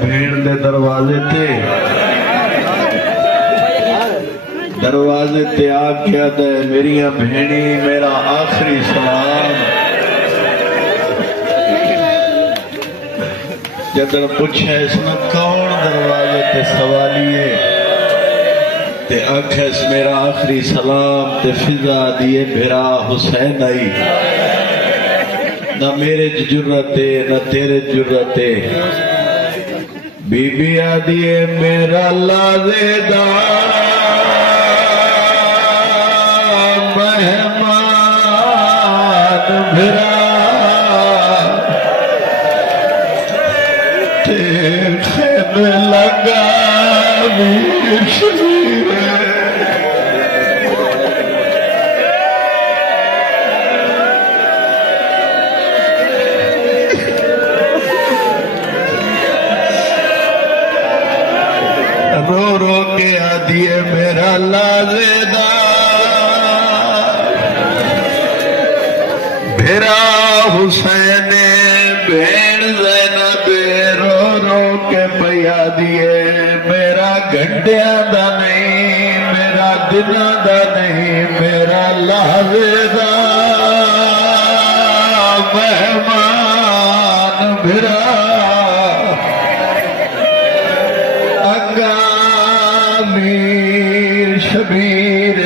بھیڑ دے دروازے تے آکھیا دے میریاں بھیڑی میرا آخری سلام جدر پوچھے اس نے کون دروازے تے سوالیے تے آکھے اس میرا آخری سلام تے فضا دیے بھرا حسین آئی نہ میرے جرتے نہ تیرے جرتے بی بی آدیے میرا لازیدار مہمان بھرا خیمے لگا بھی شبیر رو رو کے آدیے میرا لازیدار بھرا حسین بھیڑ زینب رو رو کے پیا دیے میرا گھنٹیاں دا نہیں میرا دنوں دا نہیں میرا لازیدار مہمان بھرا میر شبیر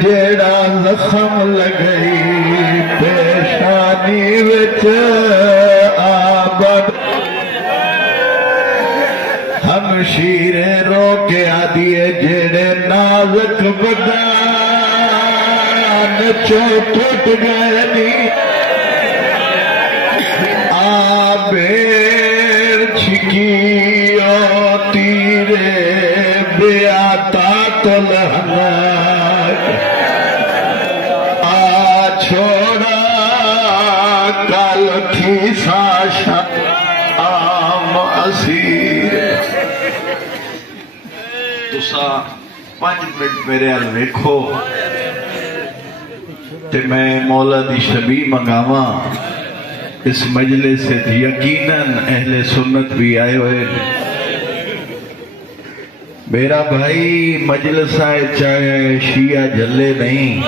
جیڑا زخم لگئی پیشانی وچ آباد ہمشیر رو کے آدیے جیڑے نازک بدان ٹوٹ گئے نی آبیر چھکی چھوڑا کل تھی ساشا آم اسیر تسا 5 منٹ میرے حال ویکھو تے میں مولا دی شبی منگاواں اس مجلس سے یقیناً اہل سنت بھی آئے ہوئے میرا بھائی مجلس آئے چاہے شیعہ جلے نہیں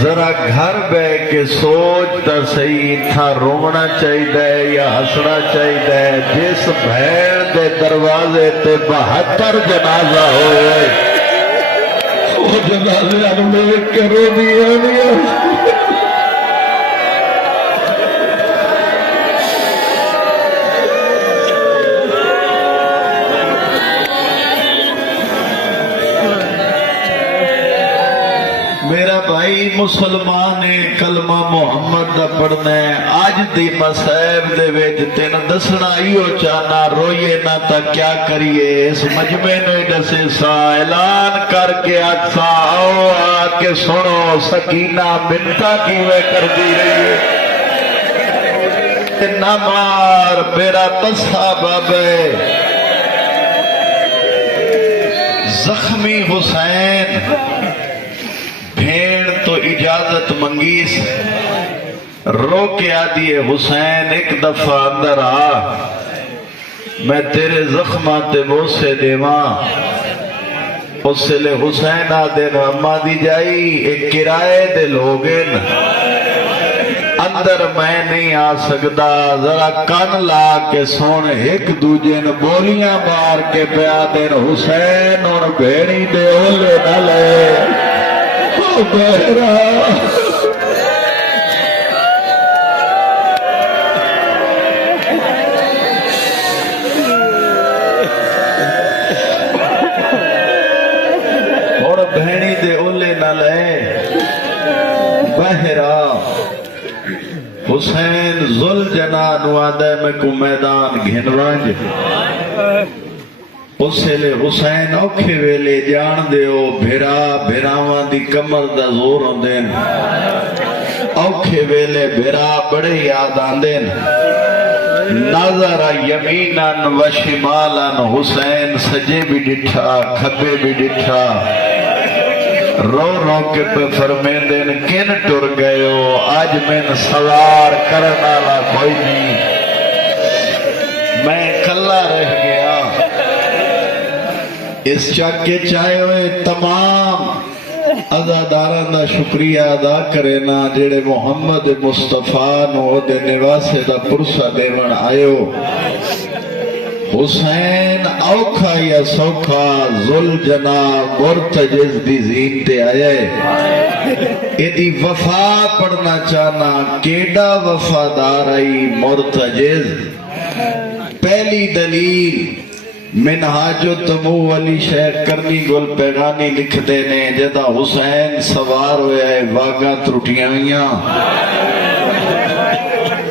ذرا گھر بے کے سوچ تا صحیح تھا رونا چاہیے یا ہسنا چاہیے جس بھیڑ دے دروازے تے 72 جنازہ ہوئے وہ جنازے ہمیں کرو دیا میرا بھائی مسلمان کلمہ محمد دا پڑھنا ہے آج دی مسائب دے ویج تین دسنا ایو چانا روئے نہ تا کیا کریے اس مجمع نے دسے سا اعلان کر کے آتسا آؤ آکے سنو سکینہ منتا کیوے کر دی رہی ہے نہ مار میرا تصحہ بابے زخمی حسین بھیڑ تو اجازت منگیس رو کے آدیے حسین ایک دفعہ اندر آ میں تیرے زخمات بوسے دیواں اس سے لے حسین آدین اما دی جائی ایک کرائے دے لوگن اندر میں نہیں آ سکتا ذرا کان لا کے سون ایک دوجین بولیاں مار کے پیا دین حسین اور بھیڑی دے اولے نہ لے بہرا اور بہنی دے اولے نہ لے بہرا حسین ذل جنان وعدہ میں کو میدان گھنوانج اسے لے حسین اوکھے ویلے جان دیو بھیرا بھیراواں دی کمر دا زور ہوندین اوکھے ویلے بھیرا بڑے یاد آندین نظر یمیناً و شمالاً حسین سجے بھی ڈٹھا کھبے بھی ڈٹھا رو رو کے پہ فرمین دین کن ٹر گئے ہو آج میں سوار کرنا لا کوئی نہیں رہ گیا اس چک کے چائے ہوئے تمام عزاداراں دا شکریہ ادا کرے نا جڑے محمد مصطفیٰ نو دے نواسے دا پرسہ دیون آئیو حسین اوکھا یا سوکھا ذل جنا مرتجز دی زین تے آئے ایدی وفا پڑھنا چاہنا کیڑا وفادار آئی مرتجز پہلی دلیل منہاج تمو علی شیخ کرنی گل پیغانی لکھ دینے جدا حسین سوار ہوئے ہے واگاں ترٹیاں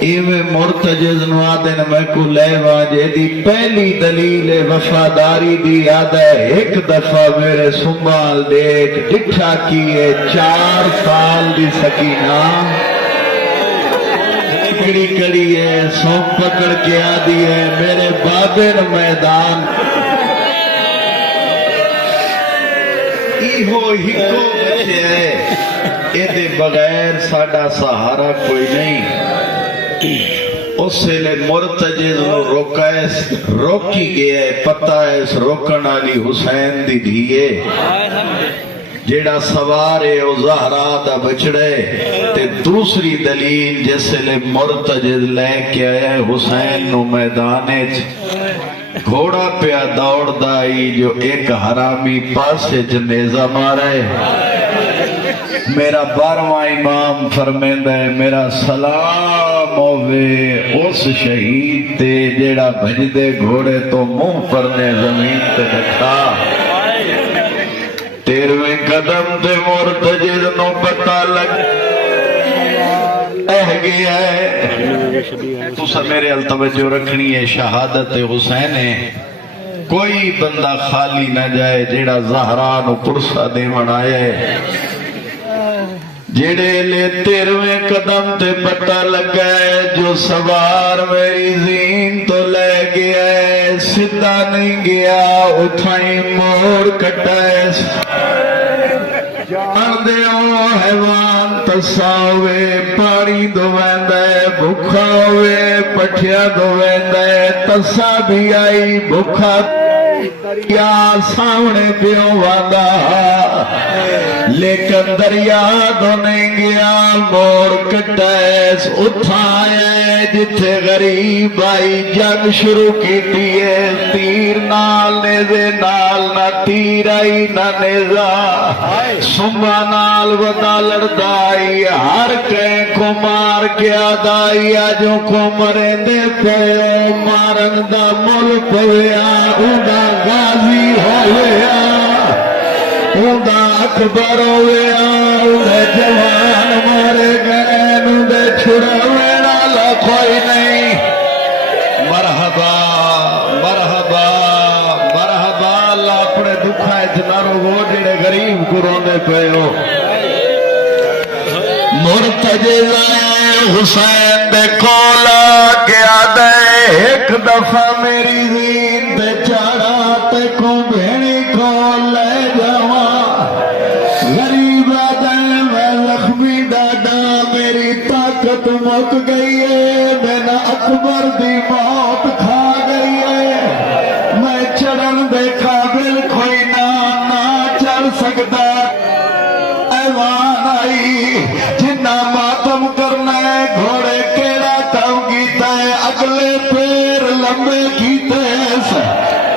ایویں مرتجز نوادن میں کو لے واجے دی پہلی دلیل وفاداری دی یاد ہے ایک دفعہ میرے سنبھال دیکھ ڈٹھا کیے 4 سال دی سکینہ کڑی کڑی ہے سو پکڑ کے آدھی ہے میرے بابن میدان ایہو ہکو بچے ہے ایدے بغیر ساڑا سہارا کوئی نہیں اس سے لے مرتجز روکی گیا ہے پتہ ہے اس روکن علی حسین دی دیئے جیڑا سوارے او زہرا دا بچڑے تے دوسری دلیل جیسے لے مرتجز لے کے آئے حسین نو میدانے گھوڑا پیا دوڑ دائی جو ایک حرامی پاسے جنیزہ مارے میرا 12واں امام فرمیندہ ہے میرا سلام ہوئے اس شہید تے جیڑا بھجدے گھوڑے تو منہ پرنے زمین تے رکھا 13ویں قدم تے مرتجز نو پتہ لگ گیا ہے تو سب میرے التوجہ رکھنی ہے شہادت حسین ہے کوئی بندہ خالی نہ جائے جیڑا زہران و پرسہ دیون آئے جیڑے لے 13ویں قدم تے پتہ لگا ہے جو سوار میری زین تو لے گیا ہے سدھا نہیں گیا اٹھائی مور کٹائے جان دیو حیوان تسا ہوئے پانی دو ویندے بھکھا ہوئے پٹھیا دو ویندے تسا بھی آئی بھکھا یا سامنے پیوں واندا لیکن دریا دو نہیں گیا موڑ کٹائس اٹھائے جتھے غریب آئی جنگ شروع کی دیئے تیر نال نیزے نال نہ تیر آئی نہ نیزہ سمبا نال ودا لڑدائی ہر کہیں کو مار کیا دائی آجوں کو مرے دے پیو مارن دا مل پویا اوڈا غازی ہویا اوڈا اکبر ہویا اوڈے جوان مارے گئے اوڈے چھڑا ویڑا لکھوئی نہیں مرحبا مرحبا مرحبا اللہ اپنے دکھا اتنارو وہ جڑے غریب کو روندے پہ ہو مرتجز حسین دے کولا کیا دے ایک دفعہ میری زین دے چاڑا تے کو بھینی کو لے جاوا غریب دل میں زخمی ڈاڈا میری طاقت مک گئی ہے میرا اکبر دی موت کھا گئی ہے میں چڑھن دے قابل کوئی نہ چڑھ سکتا ایوان آئی جنہ ماتم کرنا ہے گھوڑے کیڑا کام کیتا ہے اگلے پیر لمبے کیتے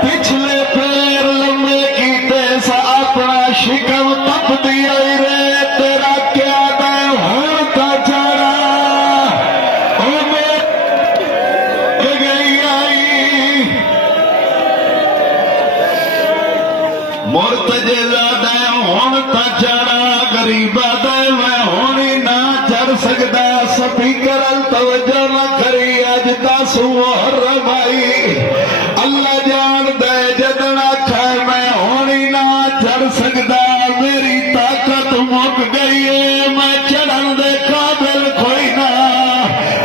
پچھلے پیر لمبے کیتے اپنا شکم تپ دیا رے تیرا کیا دے ہون کا چارا او میں گئی آئی مرتجز دے ہون کا چارا غریبہ دے میں ہونی نہ چڑھ سکتا سپیکر توجہ نہ کری اج 10 محرم آئی اللہ جان دے جدنا کھائے میں ہونی نہ چڑھ سکتا میری طاقت مک گئی ہے میں چڑھن دے قابل کوئی نہ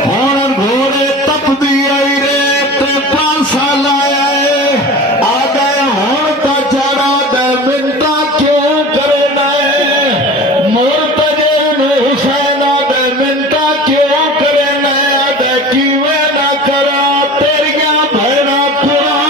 ہون گھوڑے تپ دی آئی رے تے 5 سال آیا ہے آ گئے ہون کا چڑھا دے منٹا کیوں کرنا ہے مرتجز حسین دے منٹا کیوں کرنا ہے دے کیویں نہ کرا تیریاں بھیڑا پورا